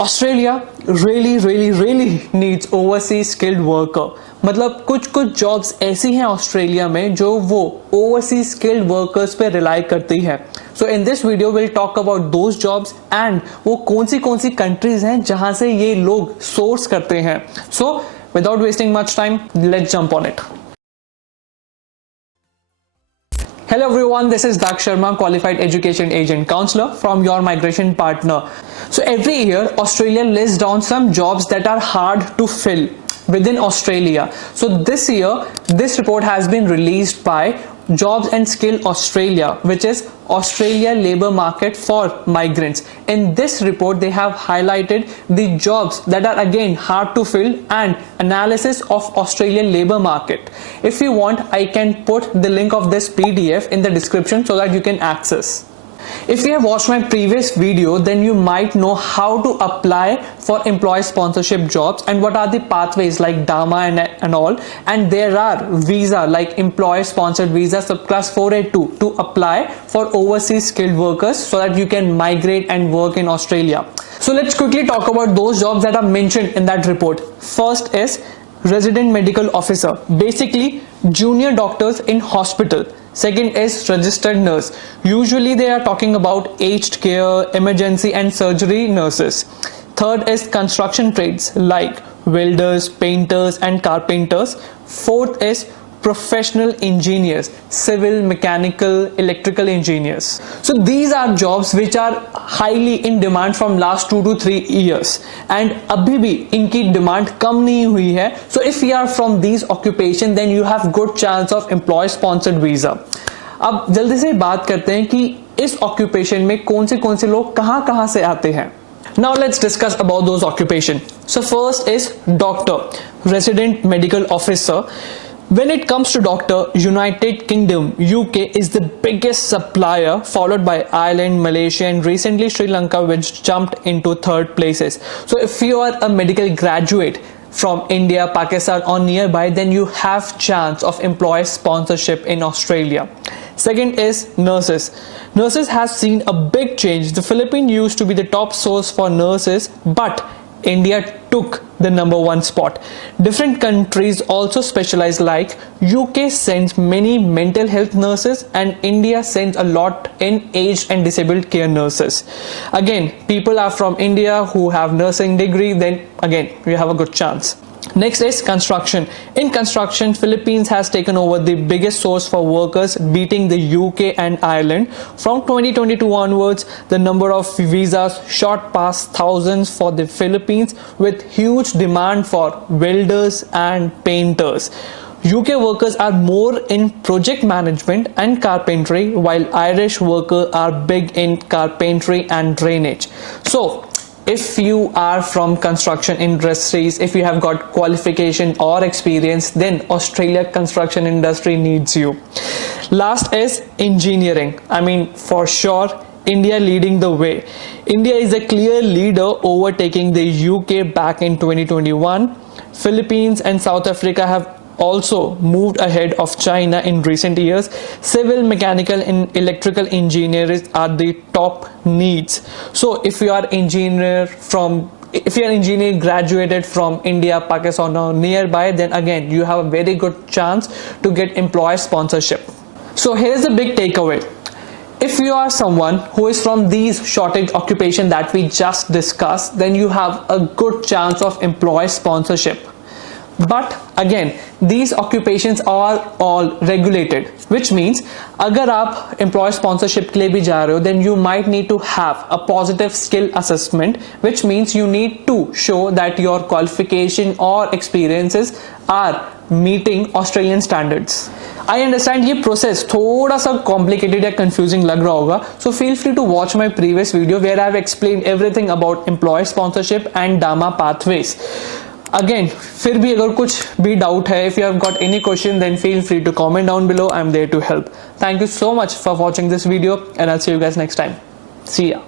Australia really needs overseas skilled worker. मतलब कुछ jobs ऐसी हैं ऑस्ट्रेलिया में जो वो ओवरसीज स्किल्ड वर्कर्स पे रिलाई करती है. So in this video will talk about those jobs and वो कौन सी कंट्रीज हैं जहां से ये लोग सोर्स करते हैं. So without wasting much time, let's jump on it. Hello everyone, this is Daksh Sharma, Qualified Education Agent Counselor from your migration partner. So every year, Australia lists down some jobs that are hard to fill within Australia. So this year, this report has been released by Jobs and Skill Australia, which is Australia labor market for migrants. In this report, they have highlighted the jobs that are again hard to fill and analysis of Australian labor market. If you want, I can put the link of this PDF in the description so that you can access. If you have watched my previous video, then you might know how to apply for employee sponsorship jobs and what are the pathways like DAMA and all. And there are visa like employer sponsored visa subclass 482 to apply for overseas skilled workers so that you can migrate and work in Australia. So let's quickly talk about those jobs that are mentioned in that report. First is resident medical officer, basically junior doctors in hospital. Second is registered nurse. Usually they are talking about aged care, emergency and surgery nurses. Third is construction trades like welders, painters and carpenters. Fourth is professional engineers, civil, mechanical, electrical engineers. So these are jobs which are highly in demand from last 2 to 3 years and अभी भी इनकी demand कम नहीं हुई है. So if you are from these occupation, then you have good chance of employee sponsored visa. अब जल्दी से बात करते हैं कि इस occupation में कौन से लोग कहाँ से आते हैं. Now let's discuss about those occupation. So first is doctor, resident medical officer. When it comes to doctor, United Kingdom, UK is the biggest supplier, followed by Ireland, Malaysia and recently Sri Lanka, which jumped into third places. So if you are a medical graduate from India, Pakistan or nearby, then you have chance of employer sponsorship in Australia. Second is nurses. Nurses have seen a big change. The Philippines used to be the top source for nurses, but India took the #1 spot. Different countries also specialize, like UK sends many mental health nurses and India sends a lot in aged and disabled care nurses. Again, people are from India who have nursing degree, then again you have a good chance. Next is construction. In construction, Philippines has taken over the biggest source for workers, beating the UK and Ireland. From 2022 onwards, the number of visas shot past thousands for the Philippines, with huge demand for welders and painters. UK workers are more in project management and carpentry, while Irish workers are big in carpentry and drainage. So if you are from construction industries, if you have got qualification or experience, then Australia construction industry needs you. Last is engineering. I mean, for sure, India leading the way. India is a clear leader, overtaking the UK back in 2021. Philippines and South Africa have also moved ahead of China in recent years. Civil, mechanical and electrical engineers are the top needs. So if you are engineer graduated from India, Pakistan or nearby, then again you have a very good chance to get employer sponsorship. So here is the big takeaway. If you are someone who is from these shortage occupation that we just discussed, then you have a good chance of employer sponsorship. But again, these occupations are all regulated, which means अगर आप employer sponsorship के लिए भी जा रहे हो, then you might need to have a positive skill assessment, which means you need to show that your qualification or experiences are meeting Australian standards. I understand ये process थोड़ा सा complicated या confusing लग रहा होगा, so feel free to watch my previous video where I have explained everything about employer sponsorship and DAMA pathways. Again, फिर भी अगर कुछ भी doubt है, if you have got any question, then feel free to comment down below. I'm there to help. Thank you so much for watching this video and I'll see you guys next time. See ya.